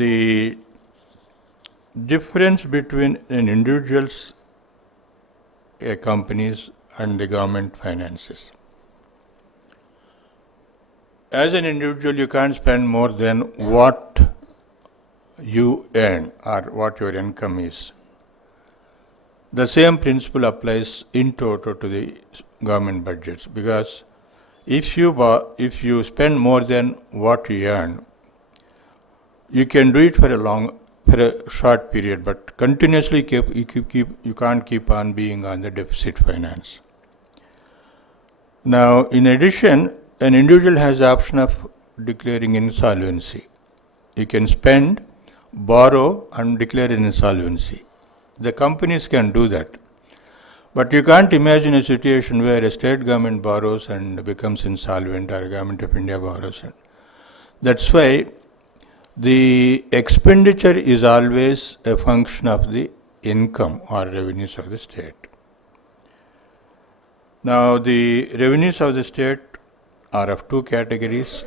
the difference between an individual's companies and the government finances. As an individual, you can't spend more than what you earn or what your income is. The same principle applies in total to the government budgets, because if you spend more than what you earn, you can do it for a short period, but continuously you can't keep on being on the deficit finance. Now, in addition, an individual has the option of declaring insolvency. You can spend, borrow, and declare an insolvency. The companies can do that. But you can't imagine a situation where a state government borrows and becomes insolvent, or a government of India borrows. That's why the expenditure is always a function of the income or revenues of the state. Now, the revenues of the state are of two categories.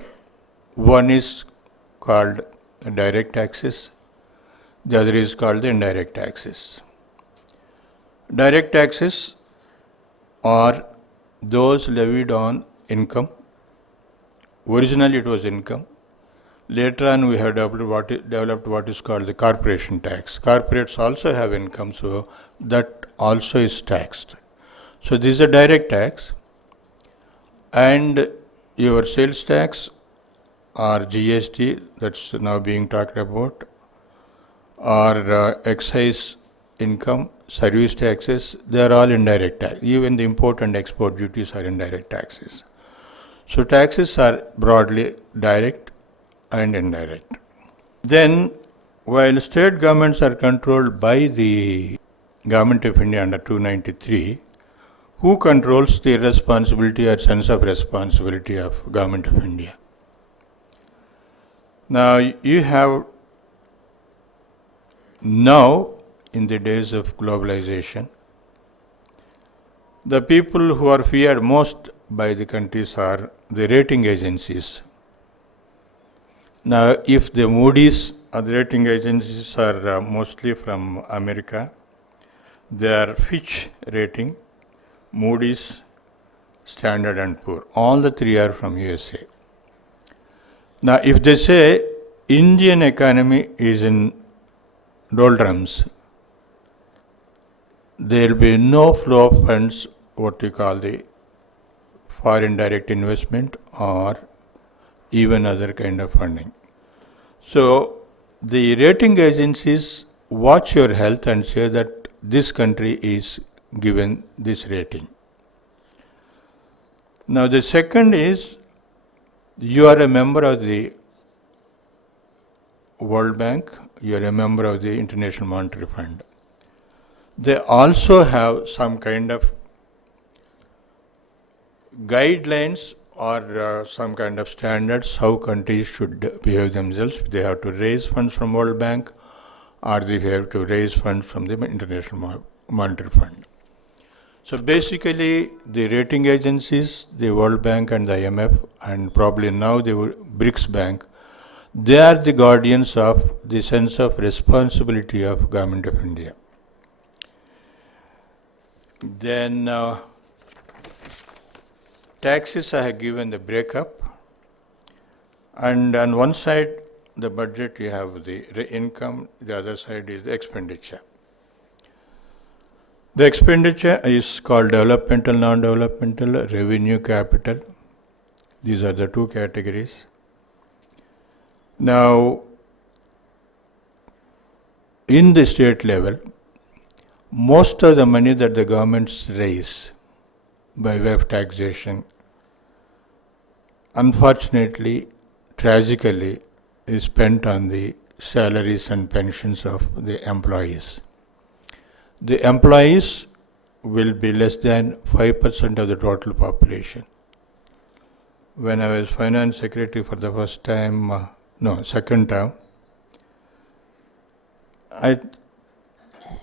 One is called direct taxes, the other is called the indirect taxes. Direct taxes are those levied on income. Originally it was income. Later on we have developed what is called the corporation tax. Corporates also have income, so that also is taxed. So this is a direct tax. And your sales tax or GST, that's now being talked about, or excise income, service taxes, they are all indirect tax. Even the import and export duties are indirect taxes. So taxes are broadly direct and indirect. Then, while state governments are controlled by the Government of India under 293, who controls the responsibility or sense of responsibility of Government of India? Now, you have now, in the days of globalization, the people who are feared most by the countries are the rating agencies. Now, if the Moody's or the rating agencies are mostly from America, they are Fitch rating, Moody's, Standard and Poor. All the three are from USA. Now, if they say Indian economy is in doldrums, there will be no flow of funds, what we call the foreign direct investment or even other kind of funding. So, the rating agencies watch your health and say that this country is given this rating. Now, the second is you are a member of the World Bank, you are a member of the International Monetary Fund. They also have some kind of guidelines or some kind of standards how countries should behave themselves. They have to raise funds from World Bank or they have to raise funds from the International Monetary Fund. So basically the rating agencies, the World Bank and the IMF, and probably now the BRICS Bank, they are the guardians of the sense of responsibility of Government of India. Then taxes, I have given the breakup, and on one side the budget you have the income, the other side is the expenditure. The expenditure is called developmental, non-developmental, revenue, capital. These are the two categories. Now, in the state level, most of the money that the governments raise by way of taxation, unfortunately, tragically, is spent on the salaries and pensions of the employees. The employees will be less than 5% of the total population. When I was finance secretary for the first time, second term,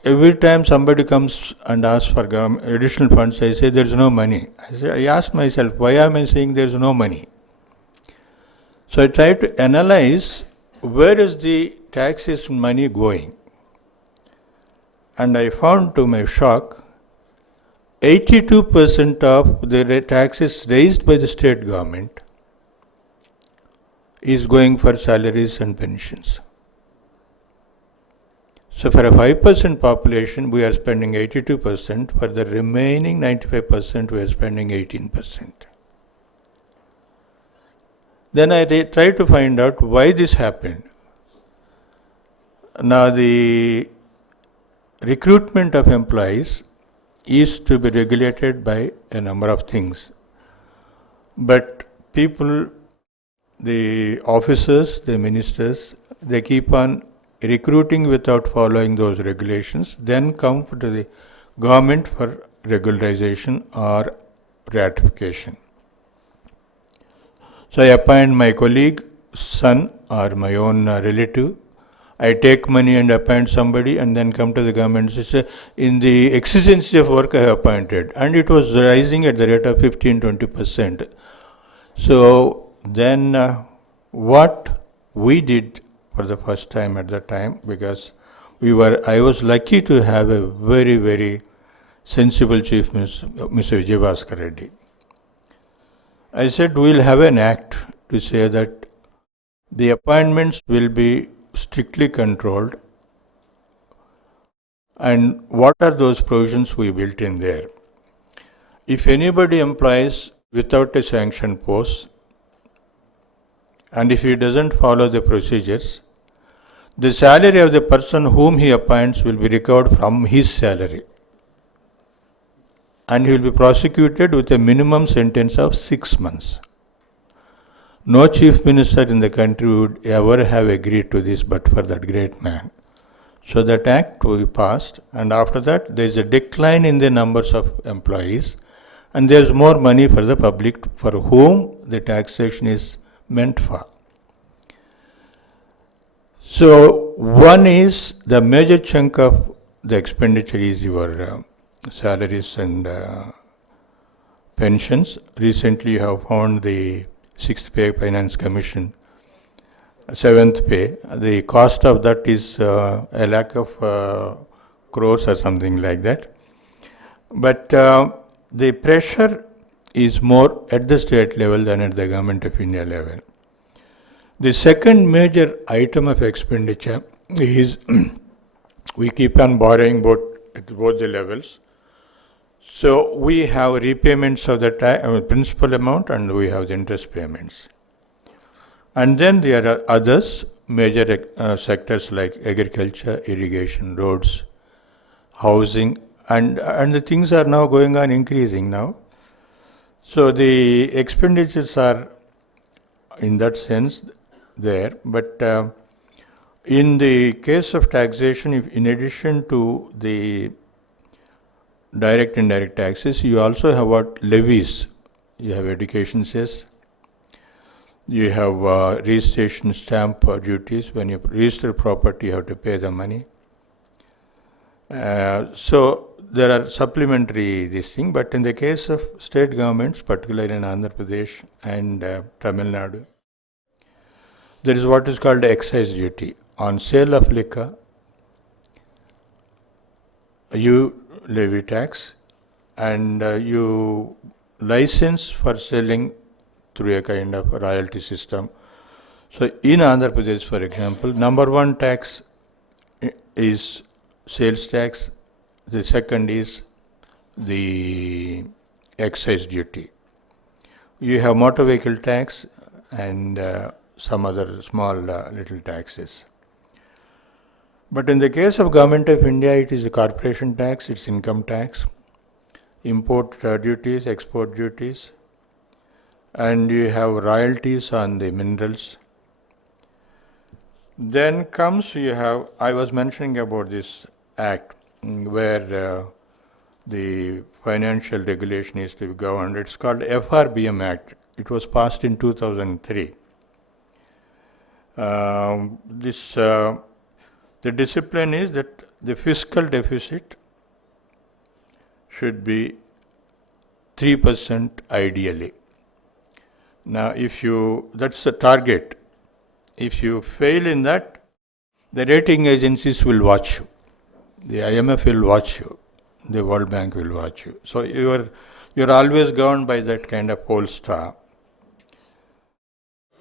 every time somebody comes and asks for additional funds, I say there is no money. I ask myself, why am I saying there is no money? So I try to analyze where is the taxes money going. And I found to my shock, 82% of the taxes raised by the state government is going for salaries and pensions. So for a 5% population, we are spending 82%. For the remaining 95%, we are spending 18%. Then I tried to find out why this happened. Now the recruitment of employees is to be regulated by a number of things. But people, the officers, the ministers, they keep on recruiting without following those regulations, then come to the government for regularization or ratification. So I appoint my colleague, son, or my own relative. I take money and appoint somebody and then come to the government and say, in the exigency of work I have appointed. And it was rising at the rate of 15-20%. So then what we did for the first time at that time, because I was lucky to have a very, very sensible Chief Minister, Mr. Vijayabhaskar Reddy. I said we'll have an act to say that the appointments will be strictly controlled, and what are those provisions we built in there? If anybody employs without a sanctioned post, and if he doesn't follow the procedures, the salary of the person whom he appoints will be recovered from his salary, and he will be prosecuted with a minimum sentence of 6 months. No chief minister in the country would ever have agreed to this but for that great man. So that act we passed, and after that there is a decline in the numbers of employees, and there is more money for the public for whom the taxation is meant for. So one is the major chunk of the expenditure is your salaries and pensions. Recently you have found the 6th Pay Finance Commission, 7th pay. The cost of that is a lakh of crores or something like that. But the pressure is more at the state level than at the Government of India level. The second major item of expenditure is we keep on borrowing at both the levels. So we have repayments of the principal amount and we have the interest payments. And then there are others, major sectors like agriculture, irrigation, roads, housing, and the things are now going on increasing now. So the expenditures are in that sense there, but in the case of taxation, in addition to the direct and indirect taxes, you also have what levies. You have education cess, you have registration stamp duties. When you register property, you have to pay the money. So there are supplementary this thing, but in the case of state governments, particularly in Andhra Pradesh and Tamil Nadu, there is what is called excise duty. On sale of liquor, you levy tax, and you license for selling through a kind of royalty system. So in Andhra Pradesh, for example, number one tax is sales tax, the second is the excise duty. You have motor vehicle tax and some other small little taxes. But in the case of Government of India, it is a corporation tax, it's income tax, import duties, export duties, and you have royalties on the minerals. Then comes I was mentioning about this act where the financial regulation is to be governed. It's called FRBM Act. It was passed in 2003. The discipline is that the fiscal deficit should be 3% ideally. Now, that's the target. If you fail in that, The rating agencies will watch you. The IMF will watch you. The World Bank will watch you. So you're always governed by that kind of pole star.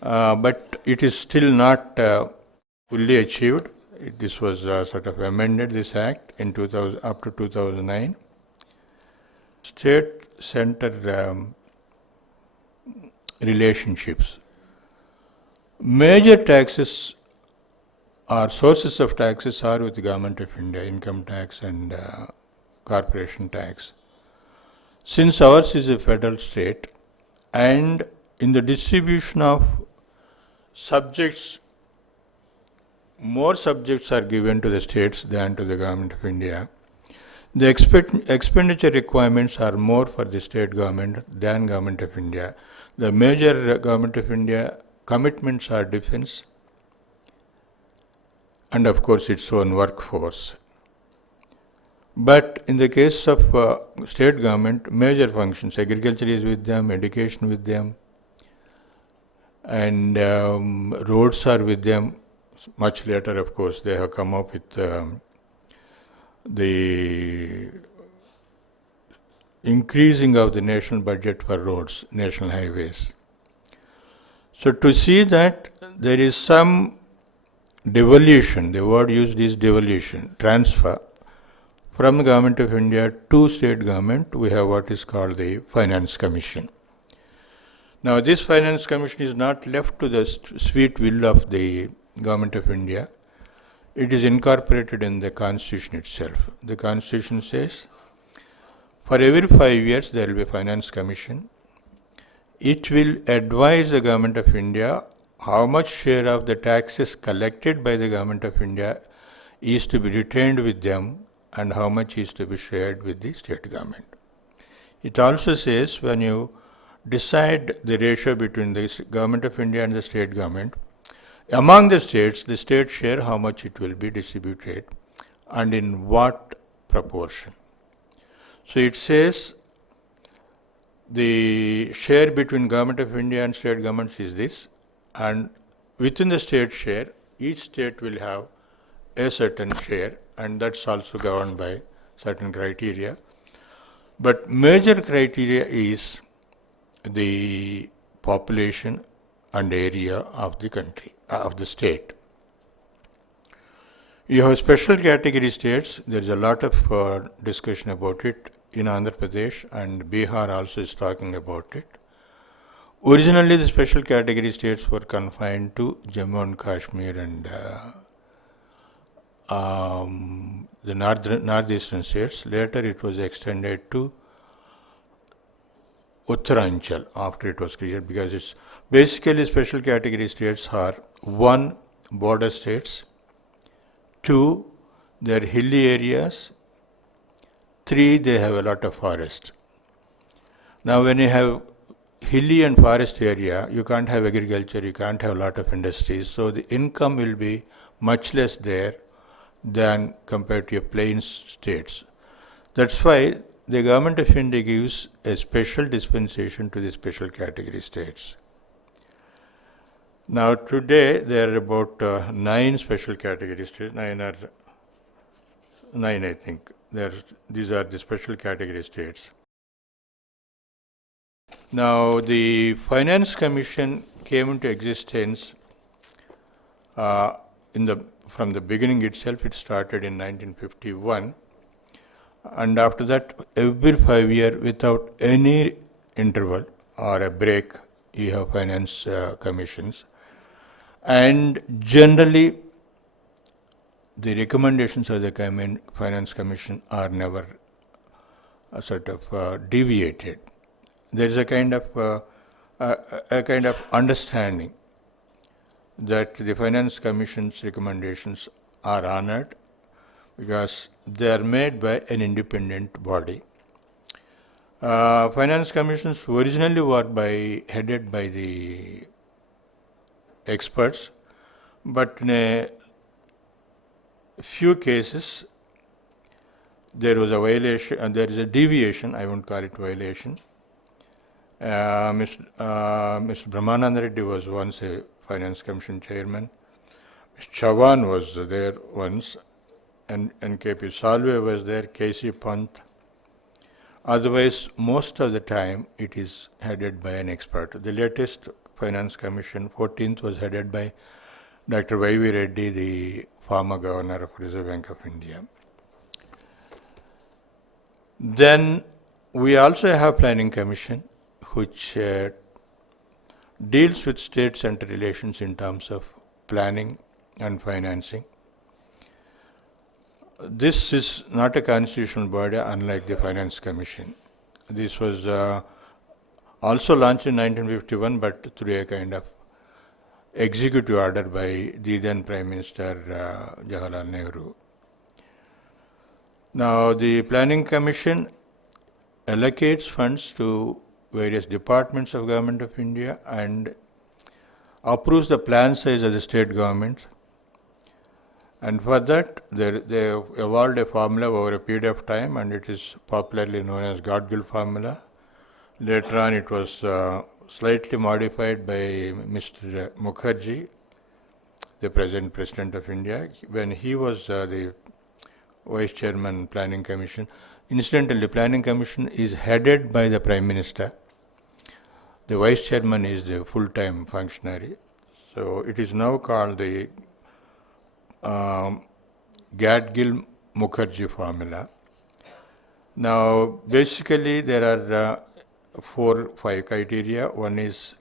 But it is still not fully achieved. This was sort of amended, this act, in 2000 up to 2009. State center relationships. Major taxes or sources of taxes are with the Government of India, income tax and corporation tax. Since ours is a federal state, and in the distribution of subjects, more subjects are given to the states than to the Government of India. The expenditure requirements are more for the state government than Government of India. The major Government of India commitments are defense and of course its own workforce. But in the case of state government, major functions, agriculture is with them, education with them, and roads are with them. Much later, of course, they have come up with the increasing of the national budget for roads, national highways. So to see that there is some devolution, the word used is devolution, transfer from the Government of India to state government, we have what is called the Finance Commission. Now this Finance Commission is not left to the sweet will of the Government of India. It is incorporated in the Constitution itself. The Constitution says, for every 5 years there will be a Finance Commission. It will advise the Government of India how much share of the taxes collected by the Government of India is to be retained with them and how much is to be shared with the state government. It also says when you decide the ratio between the Government of India and the state government, among the states share how much it will be distributed and in what proportion. So it says the share between Government of India and state governments is this, and within the state share, each state will have a certain share, and that's also governed by certain criteria. But major criteria is the population and area of the country, of the state. You have special category states. There is a lot of discussion about it in Andhra Pradesh, and Bihar also is talking about it. Originally, the special category states were confined to Jammu and Kashmir and the northeastern states. Later, it was extended to Uttaranchal after it was created, because it's basically special category states are: one, border states; two, they're hilly areas; three, they have a lot of forest. Now, when you have hilly and forest area, you can't have agriculture, you can't have a lot of industries, so the income will be much less there than compared to your plain states. That's why the Government of India gives a special dispensation to the special category states. Now today there are about 9 special category states, 9 I think. These are the special category states. Now the Finance Commission came into existence from the beginning itself. It started in 1951, and after that every 5 years without any interval or a break you have finance commissions, and generally the recommendations of the Finance Commission are never deviated. There is a kind of understanding that the Finance Commission's recommendations are honored because they are made by an independent body. Finance Commissions originally were headed by the experts, but in a few cases there was a violation, and there is a deviation. I won't call it violation. Mr. Brahmananda Reddy was once a Finance Commission chairman. Chavan was there once, and KP Salve was there, KC Pant. Otherwise, most of the time it is headed by an expert. The latest Finance Commission, 14th, was headed by Dr. Y.V. Reddy, the former governor of Reserve Bank of India. Then we also have Planning Commission, which deals with state-center relations in terms of planning and financing. This is not a constitutional body, unlike the Finance Commission. This was also launched in 1951, but through a kind of executive order by the then Prime Minister Jawaharlal Nehru. Now, the Planning Commission allocates funds to various departments of Government of India and approves the plan size of the state governments. And for that, they evolved a formula over a period of time, and it is popularly known as Godgill formula. Later on, it was slightly modified by Mr. Mukherjee, the present President of India, when he was the Vice Chairman Planning Commission. Incidentally, the Planning Commission is headed by the Prime Minister. The Vice Chairman is the full-time functionary. So it is now called the Gadgil Mukherjee formula. Now, basically, there are 4-5 criteria. One is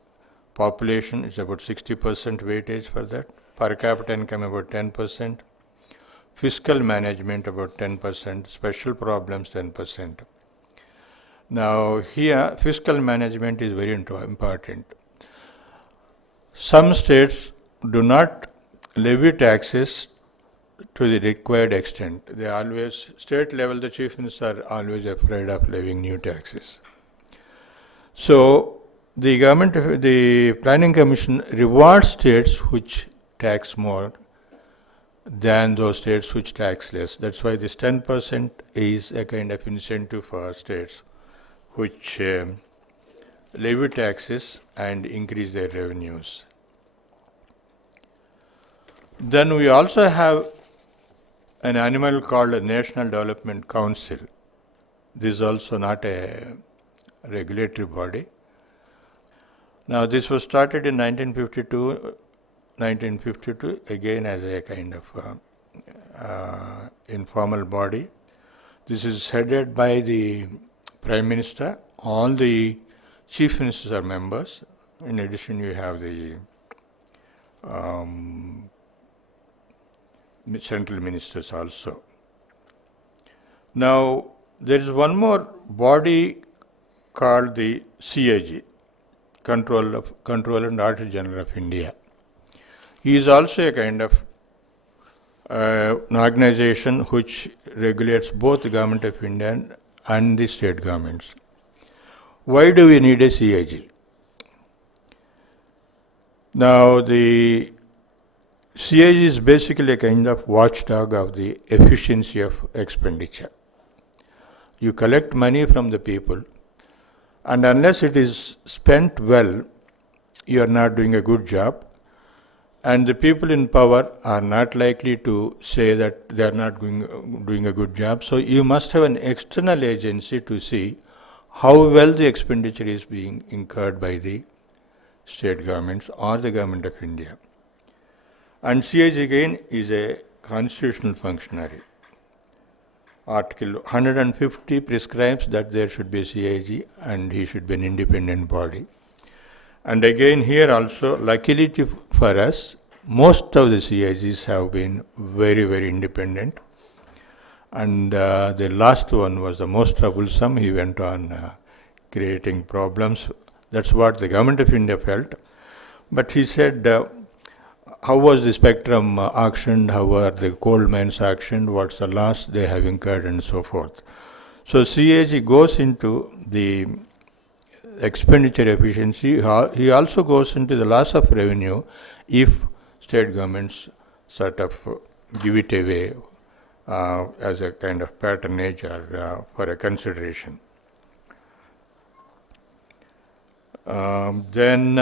population, it's about 60% weightage for that. Per capita income about 10%. Fiscal management about 10%. Special problems 10%. Now, here, fiscal management is very important. Some states do not levy taxes to the required extent. They always, state level, the chief ministers are always afraid of levying new taxes. So, the Planning Commission rewards states which tax more than those states which tax less. That's why this 10% is a kind of incentive for states which levy taxes and increase their revenues. Then we also have an animal called a National Development Council. This is also not a regulatory body. Now, this was started in 1952 again as a kind of informal body. This is headed by the Prime Minister. All the chief ministers are members. In addition, you have the central ministers also. Now, there is one more body called the CAG, Controller and Auditor General of India. He is also a kind of an organization which regulates both the Government of India and the state governments. Why do we need a CAG? Now, the CAG is basically a kind of watchdog of the efficiency of expenditure. You collect money from the people, and unless it is spent well, you are not doing a good job. And the people in power are not likely to say that they are not doing a good job. So you must have an external agency to see how well the expenditure is being incurred by the state governments or the Government of India. And CAG again is a constitutional functionary. Article 150 prescribes that there should be a CAG and he should be an independent body. And again here also, luckily for us, most of the CAGs have been very, very independent. And the last one was the most troublesome. He went on creating problems. That's what the Government of India felt. But he said, how was the spectrum auctioned, how were the coal mines auctioned, what's the loss they have incurred, and so forth. So CAG goes into the expenditure efficiency. He also goes into the loss of revenue if state governments sort of give it away as a kind of patronage or for a consideration. Then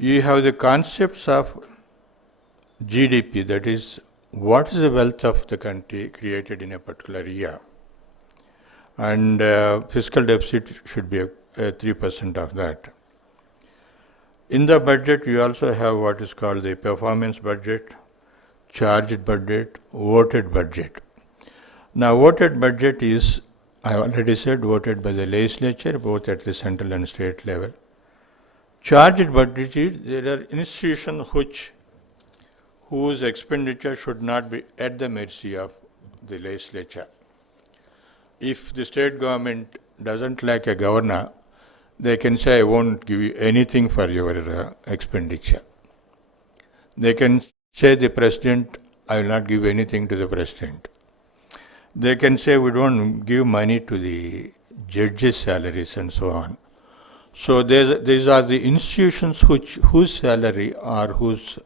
You have the concepts of GDP, that is, what is the wealth of the country created in a particular year, and fiscal deficit should be 3% of that. In the budget, you also have what is called the performance budget, charged budget, voted budget. Now, voted budget is, I already said, voted by the legislature, both at the central and state level. Charged budget is, there are institutions whose expenditure should not be at the mercy of the legislature. If the state government doesn't like a governor, they can say, I won't give you anything for your expenditure. They can say the president, I will not give anything to the president. They can say, we don't give money to the judges' salaries and so on. So these are the institutions whose salary or whose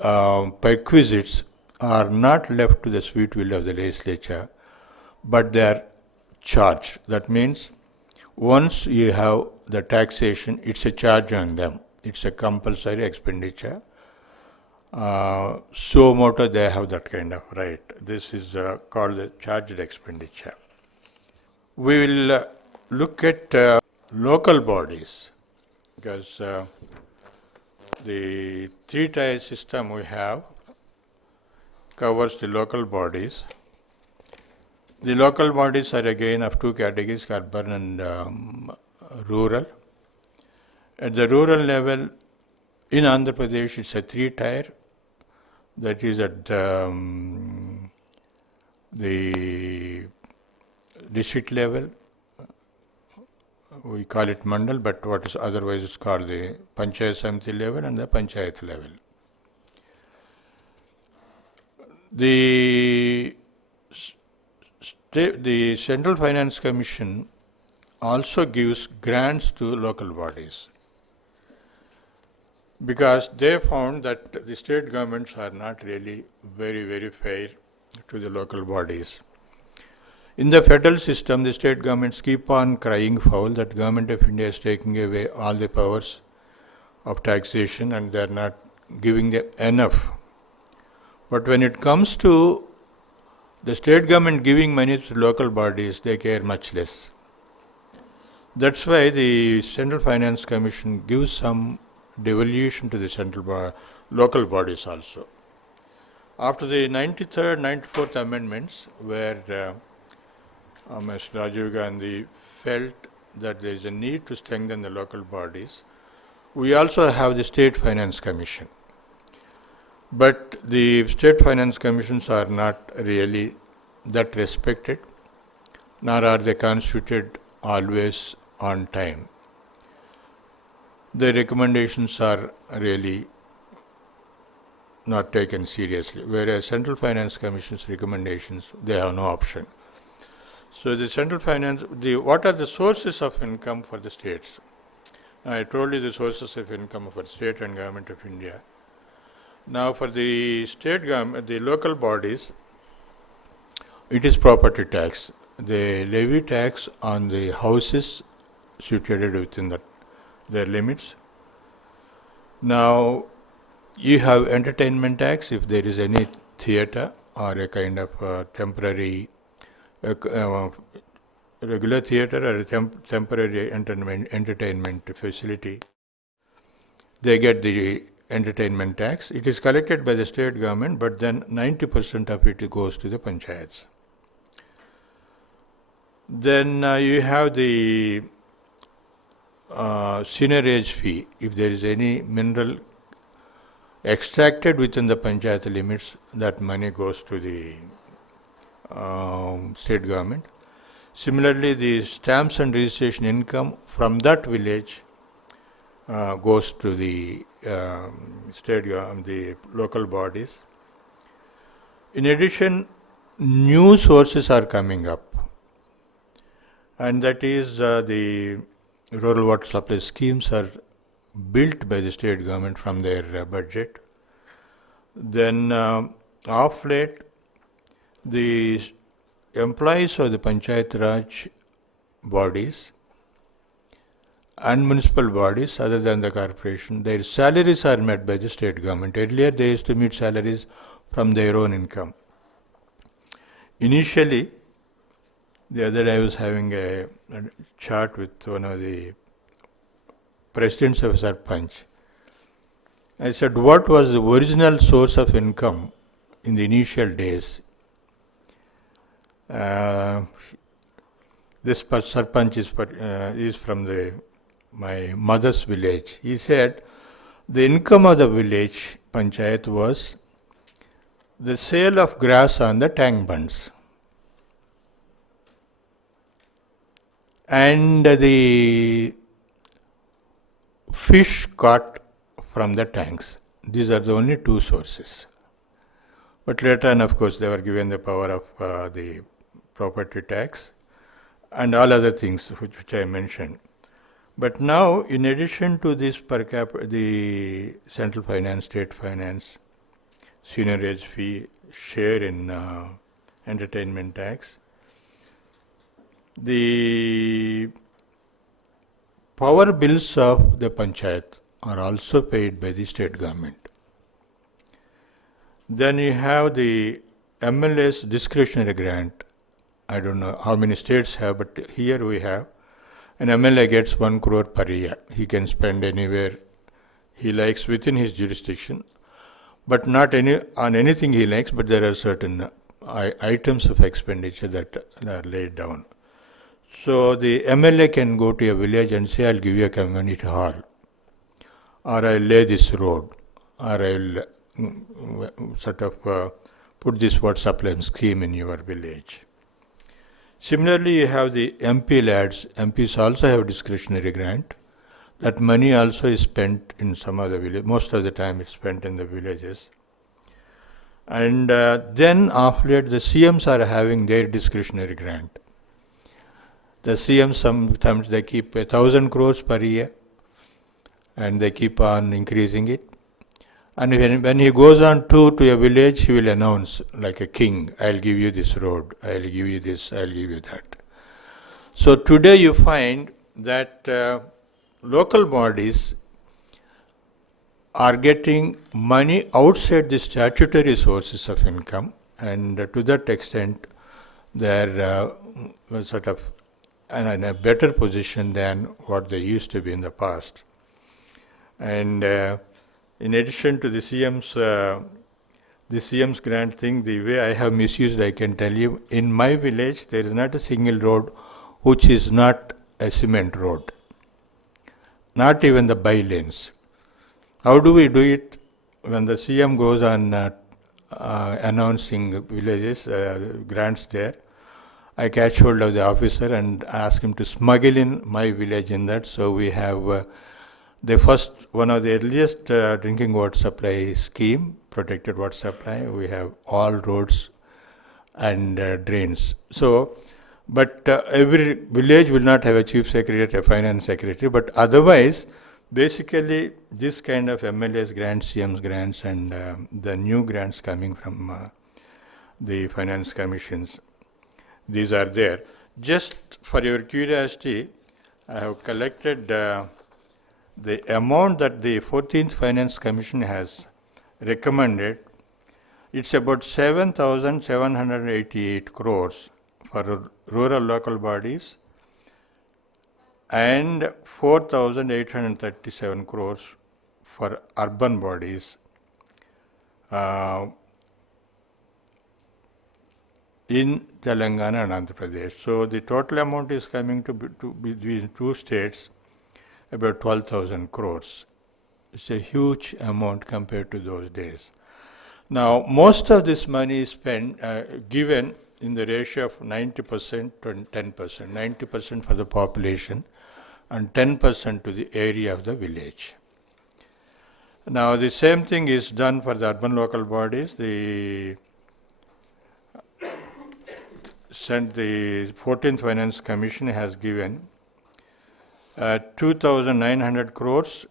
perquisites are not left to the sweet will of the legislature, but they are charged. That means once you have the taxation, it's a charge on them. It's a compulsory expenditure. So moto they have that kind of right. This is called the charged expenditure. We will look at local bodies, because the three-tier system we have covers the local bodies. The local bodies are again of two categories, urban and rural. At the rural level, in Andhra Pradesh, it's a three-tier. That is at the district level. We call it mandal, but what is otherwise is called the Panchayat Samiti level and the Panchayat level. The Central Finance Commission also gives grants to local bodies, because they found that the state governments are not really very, very fair to the local bodies. In the federal system, the state governments keep on crying foul that Government of India is taking away all the powers of taxation and they are not giving them enough. But when it comes to the state government giving money to local bodies, they care much less. That's why the Central Finance Commission gives some devolution to the local bodies also. After the 93rd, 94th amendments, where Mr. Rajiv Gandhi felt that there is a need to strengthen the local bodies, we also have the State Finance Commission. But the State Finance Commissions are not really that respected, nor are they constituted always on time. The recommendations are really not taken seriously, whereas Central Finance Commission's recommendations, they have no option. So the central finance, what are the sources of income for the states? I told you the sources of income for state and Government of India. Now for the state government, the local bodies, it is property tax. They levy tax on the houses situated within their limits. Now you have entertainment tax if there is any theatre or a kind of temporary regular theatre or a temporary entertainment facility. They get the entertainment tax. It is collected by the state government, but then 90% of it goes to the panchayats. Then you have the seigniorage fee. If there is any mineral extracted within the panchayat limits, that money goes to the state government. Similarly, the stamps and registration income from that village goes to the the local bodies. In addition, new sources are coming up, and that is the rural water supply schemes are built by the state government from their budget. Then, of late, the employees of the Panchayat Raj bodies and municipal bodies other than the corporation, their salaries are met by the state government. Earlier they used to meet salaries from their own income. Initially, the other day I was having a chat with one of the presidents of Sarpanch. I said, what was the original source of income in the initial days? This Sarpanch is from my mother's village. He said the income of the village panchayat was the sale of grass on the tank bunds and the fish caught from the tanks. These are the only two sources. But later on, of course, they were given the power of the property tax and all other things which I mentioned. But now, in addition to this per capita, the central finance, state finance, seigniorage fee, share in entertainment tax, the power bills of the panchayat are also paid by the state government. Then you have the MLA's discretionary grant. I don't know how many states have, but here we have. An MLA gets 1 crore per year. He can spend anywhere he likes within his jurisdiction, but not on anything he likes, but there are certain items of expenditure that are laid down. So the MLA can go to a village and say, I'll give you a community hall, or I'll lay this road, or I'll put this water supply scheme in your village. Similarly, you have the MP lads. MPs also have discretionary grant. That money also is spent in some of the villages. Most of the time it's spent in the villages. And then after that, the CMs are having their discretionary grant. The CMs sometimes they keep 1,000 crores per year and they keep on increasing it. And when he goes on tour to a village, he will announce like a king, I'll give you this road, I'll give you this, I'll give you that. So today you find that local bodies are getting money outside the statutory sources of income, and to that extent they are sort of in a better position than what they used to be in the past. And in addition to the CM's grant thing, the way I have misused, I can tell you, in my village there is not a single road which is not a cement road, not even the by lanes. How do we do it? When the CM goes on announcing villages, grants there, I catch hold of the officer and ask him to smuggle in my village in that. So we have one of the earliest drinking water supply scheme, protected water supply. We have all roads and drains. So, but every village will not have a chief secretary, a finance secretary, but otherwise, basically, this kind of MLAs grants, CM's grants, and the new grants coming from the finance commissions, these are there. Just for your curiosity, I have collected the amount that the 14th Finance Commission has recommended. It's about 7,788 crores for rural local bodies and 4,837 crores for urban bodies in Telangana and Andhra Pradesh. So the total amount is coming to between two states about 12,000 crores. It's a huge amount compared to those days. Now, most of this money is given in the ratio of 90% to 10%. 90% for the population and 10% to the area of the village. Now, the same thing is done for the urban local bodies. The 14th Finance Commission has given 2,900 crores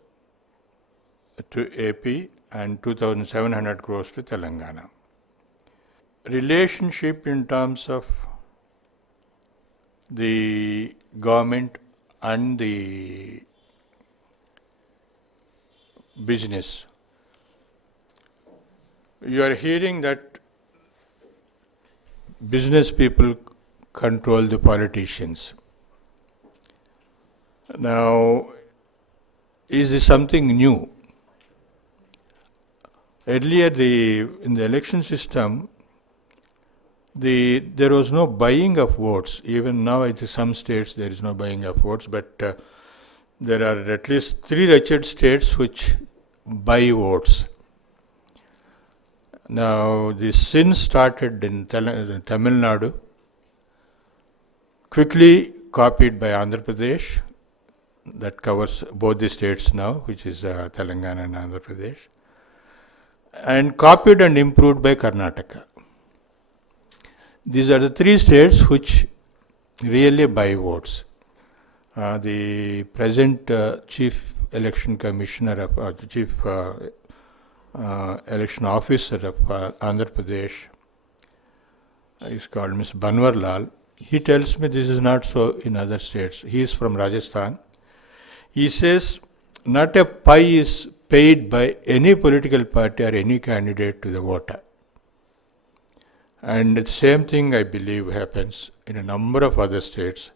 to AP and 2,700 crores to Telangana. Relationship in terms of the government and the business. You are hearing that business people control the politicians. Now, is this something new? Earlier, in the election system, there was no buying of votes. Even now, in some states, there is no buying of votes, but there are at least 3 wretched states which buy votes. Now, the sin started in Tamil Nadu, quickly copied by Andhra Pradesh, that covers both the states now, which is Telangana and Andhra Pradesh, and copied and improved by Karnataka. These are the 3 states which really buy votes. The present chief election commissioner of the chief election officer of Andhra Pradesh is called Ms. Banwar Lal. He tells me this is not so in other states. He is from Rajasthan. He says not a pie is paid by any political party or any candidate to the voter. And the same thing I believe happens in a number of other states.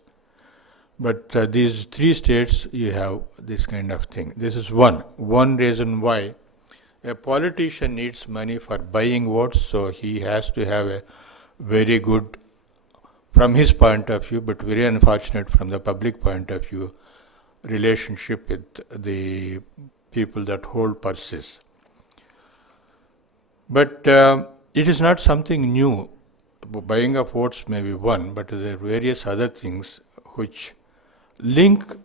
But these 3 states, you have this kind of thing. This is one reason why a politician needs money for buying votes, so he has to have a very good, from his point of view, but very unfortunate from the public point of view, relationship with the people that hold purses. But it is not something new. Buying of votes may be one, but there are various other things which link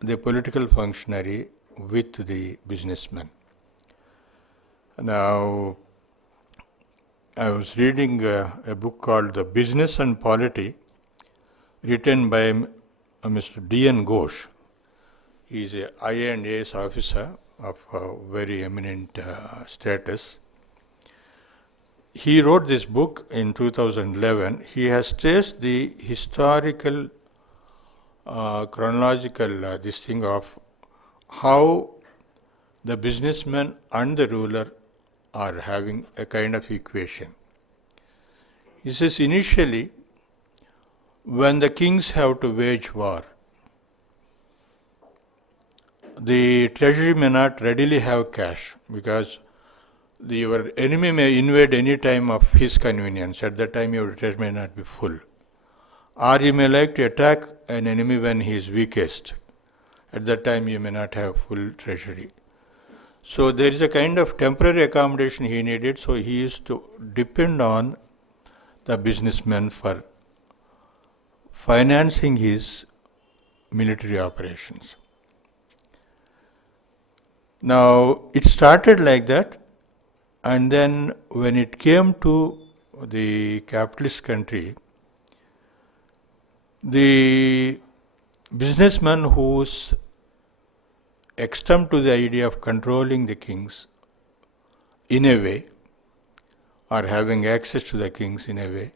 the political functionary with the businessman. Now, I was reading a book called The Business and Polity, written by Mr. D.N. Ghosh. He is a IAS officer of very eminent status. He wrote this book in 2011. He has traced the historical, chronological this thing of how the businessman and the ruler are having a kind of equation. He says initially, when the kings have to wage war, the treasury may not readily have cash because your enemy may invade any time of his convenience. At that time, your treasury may not be full. Or you may like to attack an enemy when he is weakest. At that time, you may not have full treasury. So there is a kind of temporary accommodation he needed, so he used to depend on the businessman for financing his military operations. Now, it started like that, and then when it came to the capitalist country, the businessman who's accustomed to the idea of controlling the kings in a way, or having access to the kings in a way,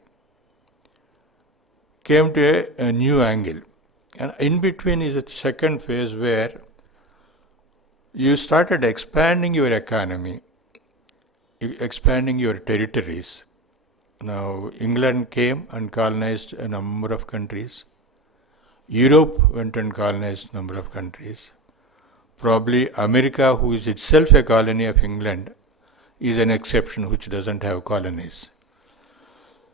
came to a new angle. And in between is a second phase where you started expanding your economy, expanding your territories. Now, England came and colonized a number of countries. Europe went and colonized a number of countries. Probably America, who is itself a colony of England, is an exception which doesn't have colonies.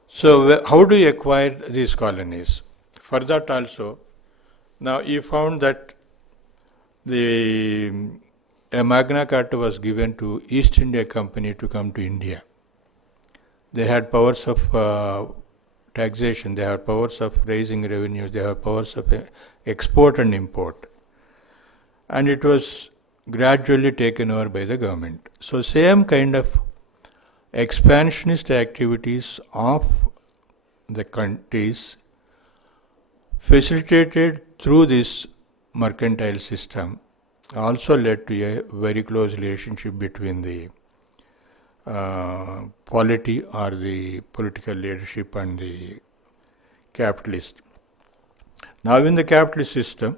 So, how do you acquire these colonies? For that also, now you found that a Magna Carta was given to East India Company to come to India. They had powers of taxation, they have powers of raising revenues, they have powers of export and import. And it was gradually taken over by the government. So same kind of expansionist activities of the countries facilitated through this mercantile system also led to a very close relationship between the polity or the political leadership and the capitalist. Now in the capitalist system,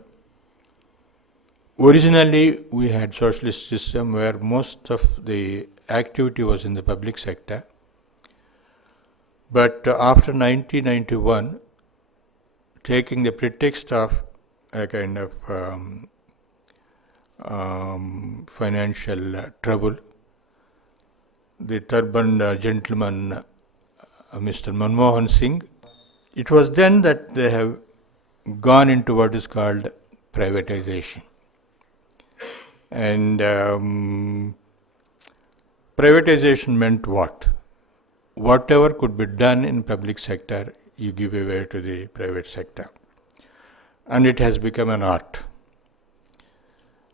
Originally, we had socialist system where most of the activity was in the public sector. But after 1991, taking the pretext of a kind of financial trouble, the turbaned gentleman, Mr. Manmohan Singh, it was then that they have gone into what is called privatization. And privatization meant what? Whatever could be done in public sector, you give away to the private sector. And it has become an art.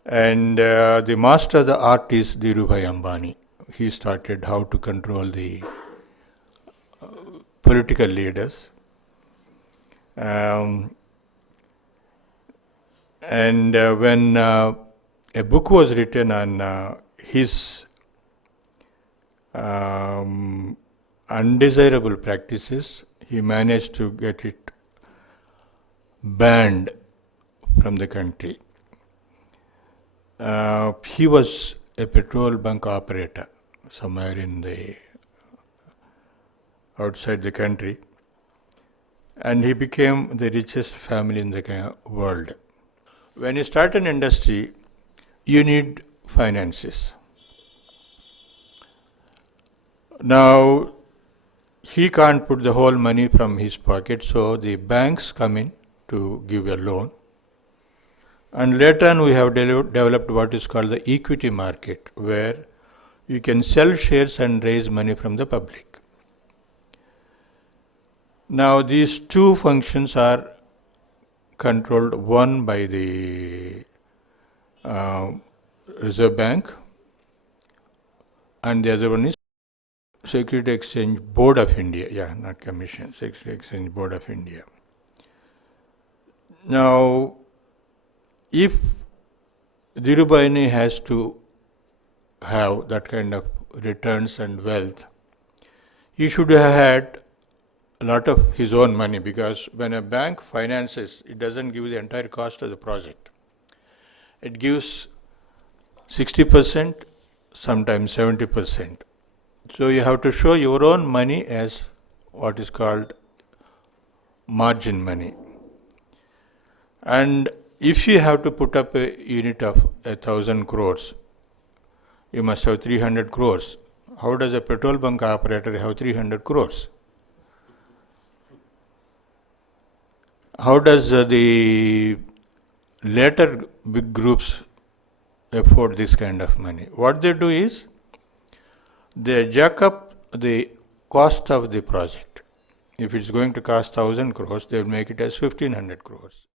And the master of the art is Dhirubhai Ambani. He started how to control the political leaders. And when a book was written on his undesirable practices, he managed to get it banned from the country. He was a petrol bunk operator somewhere in the outside the country, and he became the richest family in the world. When you start an industry, you need finances. Now, he can't put the whole money from his pocket, so the banks come in to give a loan. And later on, we have developed what is called the equity market, where you can sell shares and raise money from the public. Now, these two functions are controlled, one by the Reserve Bank, and the other one is Security Exchange Board of India. Yeah, not Commission, Security Exchange Board of India. Now, if Dhirubhai has to have that kind of returns and wealth, he should have had a lot of his own money, because when a bank finances, it doesn't give the entire cost of the project. It gives 60%, sometimes 70%. So you have to show your own money as what is called margin money. And if you have to put up a unit of 1,000 crores, you must have 300 crores. How does a petrol bunk operator have 300 crores? How does the later big groups afford this kind of money? What they do is, they jack up the cost of the project. If it's going to cost 1,000 crores, they will make it as 1,500 crores.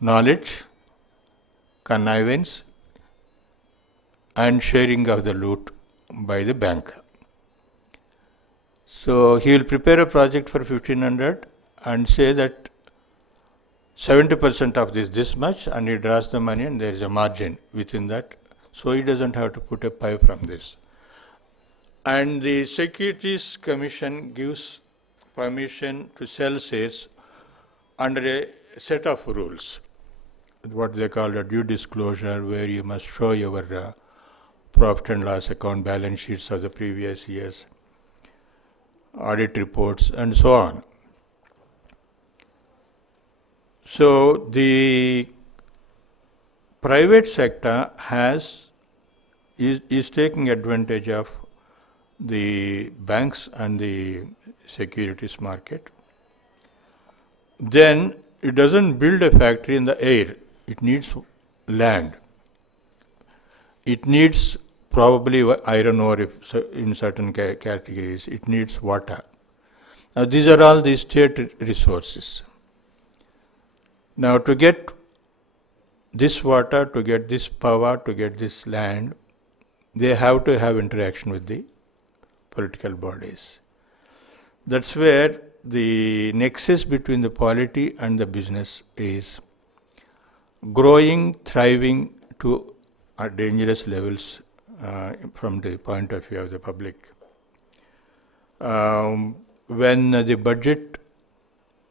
Knowledge, connivance, and sharing of the loot by the banker. So he will prepare a project for 1,500 and say that 70% of this much, and he draws the money, and there is a margin within that, so he doesn't have to put a pie from this. And the Securities Commission gives permission to sell shares under a set of rules, what they call a due disclosure, where you must show your profit and loss account, balance sheets of the previous years, audit reports, and so on. So the private sector is taking advantage of the banks and the securities market. Then it doesn't build a factory in the air. It needs land. It needs probably iron ore in certain categories. It needs water. Now these are all the state resources. Now to get this water, to get this power, to get this land, they have to have interaction with the political bodies. That's where the nexus between the polity and the business is growing, thriving to dangerous levels from the point of view of the public. When the budget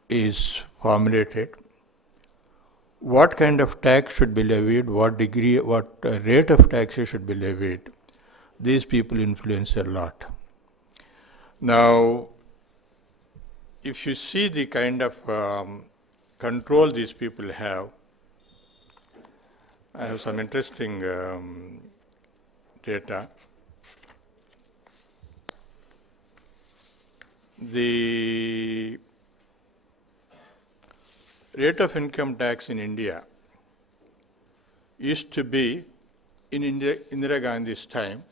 is formulated, what kind of tax should be levied, what degree, what rate of taxes should be levied. These people influence a lot. Now, if you see the kind of control these people have, I have some interesting data. The rate of income tax in India used to be, in Indira Gandhi's time,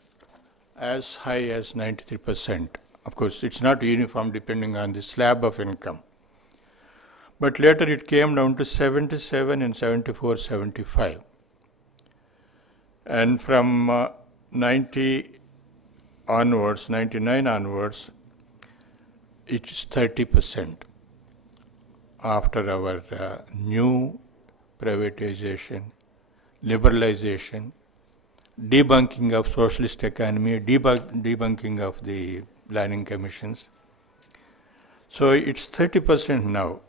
as high as 93%. Of course, it's not uniform depending on the slab of income. But later it came down to 77 and 74, 75. And from 90 onwards, 99 onwards, it's 30% after our new privatization, liberalization, debunking of socialist economy, debunking of the planning commissions. So it's 30% now.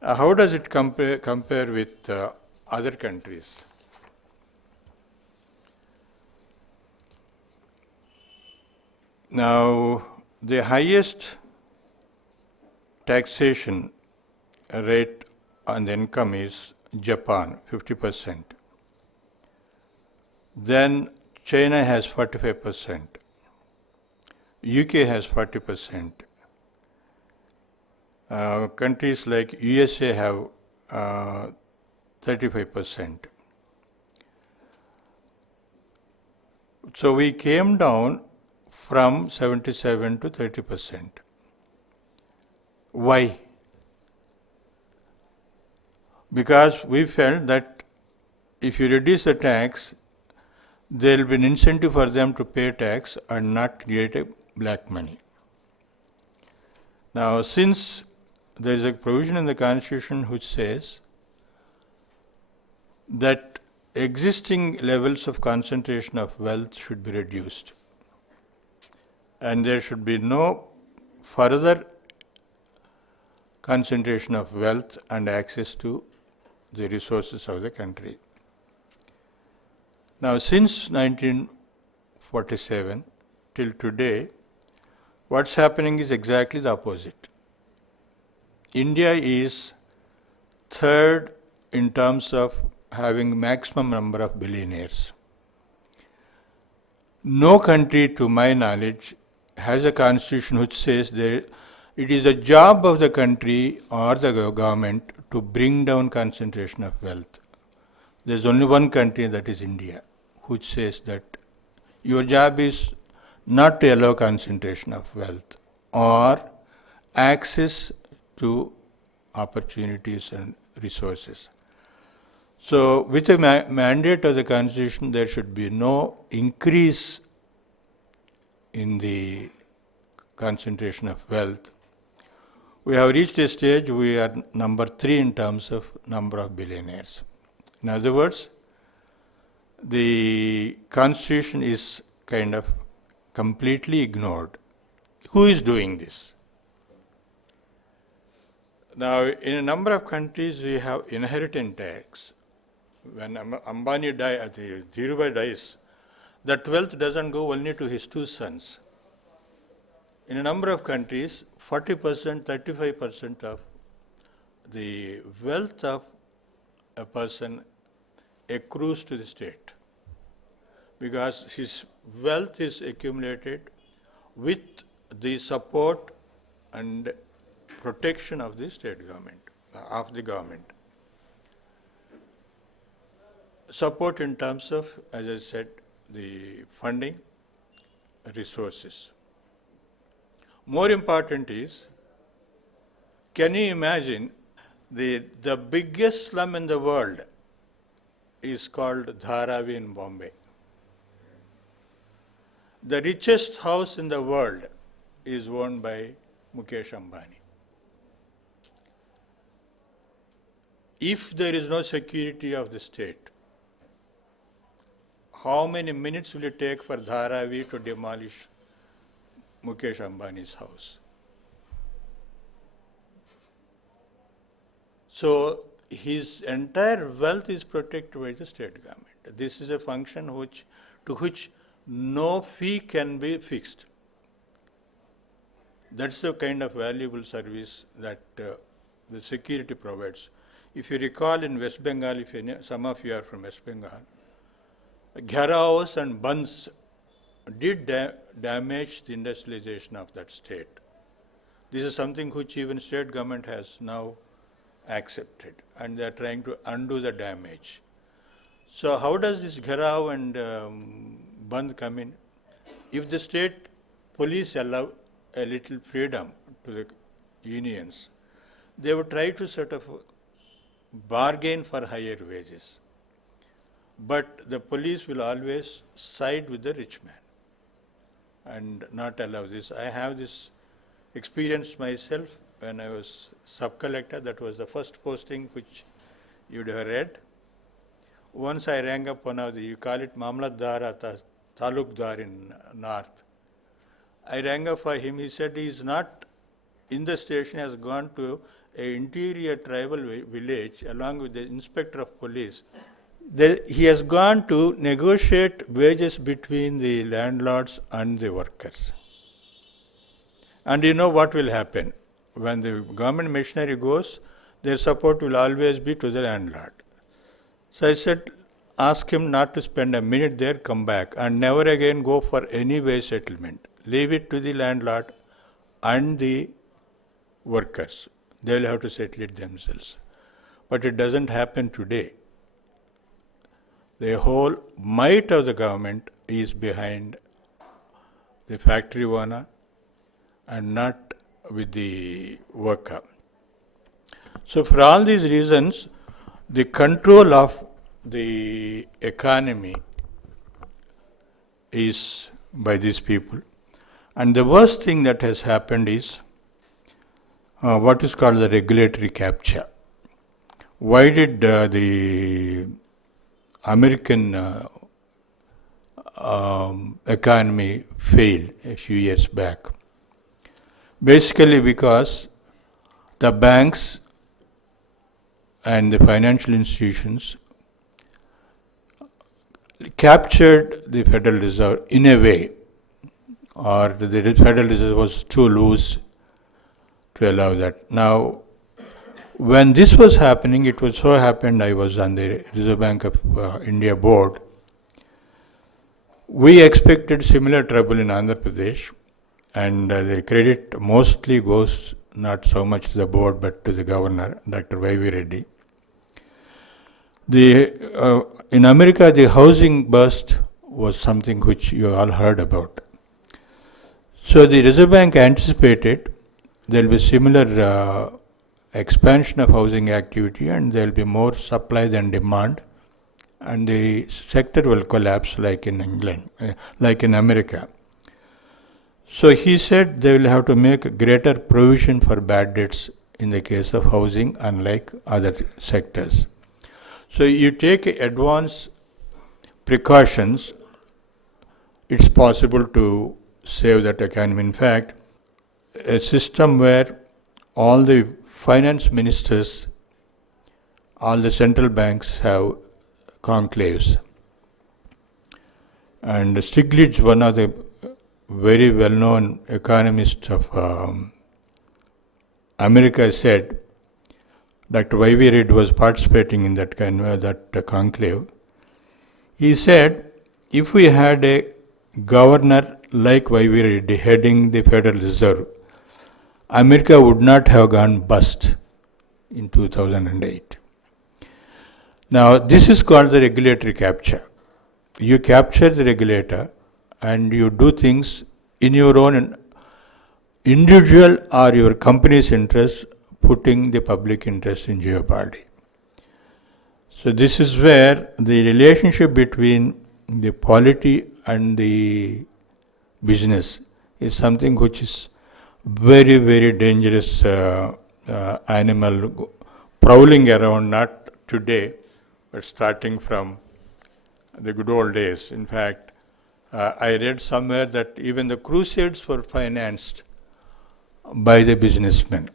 How does it compare with other countries? Now, the highest taxation rate on the income is Japan, 50%. Then China has 45%. UK has 40%. Countries like USA have 35%. So we came down from 77 to 30%. Why? Because we felt that if you reduce the tax, there will be an incentive for them to pay tax and not create a black money. Now, since there is a provision in the Constitution which says that existing levels of concentration of wealth should be reduced, and there should be no further concentration of wealth and access to the resources of the country. Now, since 1947 till today, what's happening is exactly the opposite. India is third in terms of having maximum number of billionaires. No country, to my knowledge, has a constitution which says that it is the job of the country or the government to bring down concentration of wealth. There's only one country, that is India, which says that your job is not to allow concentration of wealth or access to opportunities and resources. So, with the mandate of the Constitution, there should be no increase in the concentration of wealth. We have reached a stage we are number 3 in terms of number of billionaires. In other words, the Constitution is kind of completely ignored. Who is doing this? Now, in a number of countries, we have inheritance tax. When Ambani Dhirubhai dies, that wealth doesn't go only to his 2 sons. In a number of countries, 40%, 35% of the wealth of a person accrues to the state, because his wealth is accumulated with the support and protection of the state government, of the government. Support in terms of, as I said, the funding, resources. More important is, can you imagine the biggest slum in the world is called Dharavi in Bombay. The richest house in the world is owned by Mukesh Ambani. If there is no security of the state, how many minutes will it take for Dharavi to demolish Mukesh Ambani's house? So his entire wealth is protected by the state government. This is a function to which no fee can be fixed. That's the kind of valuable service that the security provides. If you recall in West Bengal, if you know, some of you are from West Bengal, Gheraos and Bunds did damage the industrialization of that state. This is something which even state government has now accepted, and they are trying to undo the damage. So how does this Gharao and Band come in? If the state police allow a little freedom to the unions, they would try to sort of bargain for higher wages. But the police will always side with the rich man and not allow this. I have this experience myself when I was sub-collector. That was the first posting which you'd have read. Once I rang up one of the, you call it Mamlatdar or Talukdar in North. I rang up for him. He said he is not in the station, has gone to an interior tribal village along with the inspector of police. He has gone to negotiate wages between the landlords and the workers. And you know what will happen? When the government machinery goes, their support will always be to the landlord. So I said, ask him not to spend a minute there, come back, and never again go for any wage settlement. Leave it to the landlord and the workers. They will have to settle it themselves. But it doesn't happen today. The whole might of the government is behind the factory owner and not with the worker. So for all these reasons, the control of the economy is by these people. And the worst thing that has happened is what is called the regulatory capture. Why did the American economy fail a few years back? Basically because the banks and the financial institutions captured the Federal Reserve in a way, or the Federal Reserve was too loose to allow that. Now, when this was happening, it was so happened I was on the Reserve Bank of India board. We expected similar trouble in Andhra Pradesh, and the credit mostly goes not so much to the board but to the governor, Dr. Y.V. Reddy. In America, the housing bust was something which you all heard about. So the Reserve Bank anticipated there will be similar expansion of housing activity, and there will be more supply than demand, and the sector will collapse like in England, like in America. So he said they will have to make greater provision for bad debts in the case of housing, unlike other sectors. So you take advance precautions, it's possible to save that economy. In fact, a system where all the finance ministers, all the central banks have conclaves. And Stiglitz, one of the very well-known economists of America, said, Dr. Y.V. Reid was participating in that conclave. He said, if we had a governor like Y.V. Reid heading the Federal Reserve, America would not have gone bust in 2008. Now, this is called the regulatory capture. You capture the regulator and you do things in your own individual or your company's interest, putting the public interest in jeopardy. So this is where the relationship between the polity and the business is something which is very, very dangerous animal prowling around, not today, but starting from the good old days. In fact, I read somewhere that even the crusades were financed by the businessmen.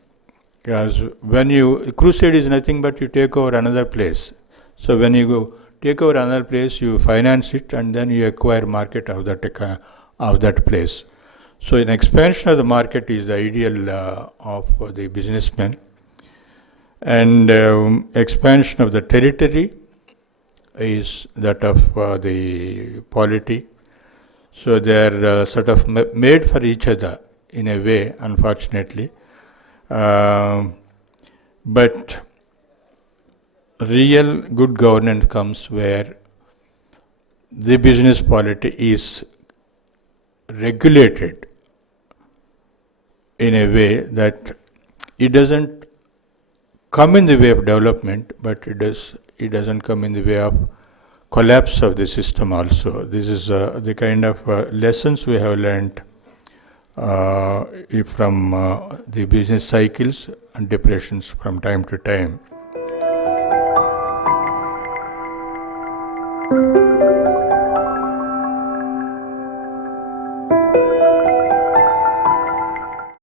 Because when you crusade is nothing but you take over another place. So when you go take over another place, you finance it and then you acquire market of that place. So an expansion of the market is the ideal of the businessman, and expansion of the territory is that of the polity. So they are sort of made for each other in a way, unfortunately. Um, but real good governance comes where the business polity is regulated in a way that it doesn't come in the way of development, but it doesn't come in the way of collapse of the system also. This is the kind of lessons we have learned from the business cycles and depressions from time to time.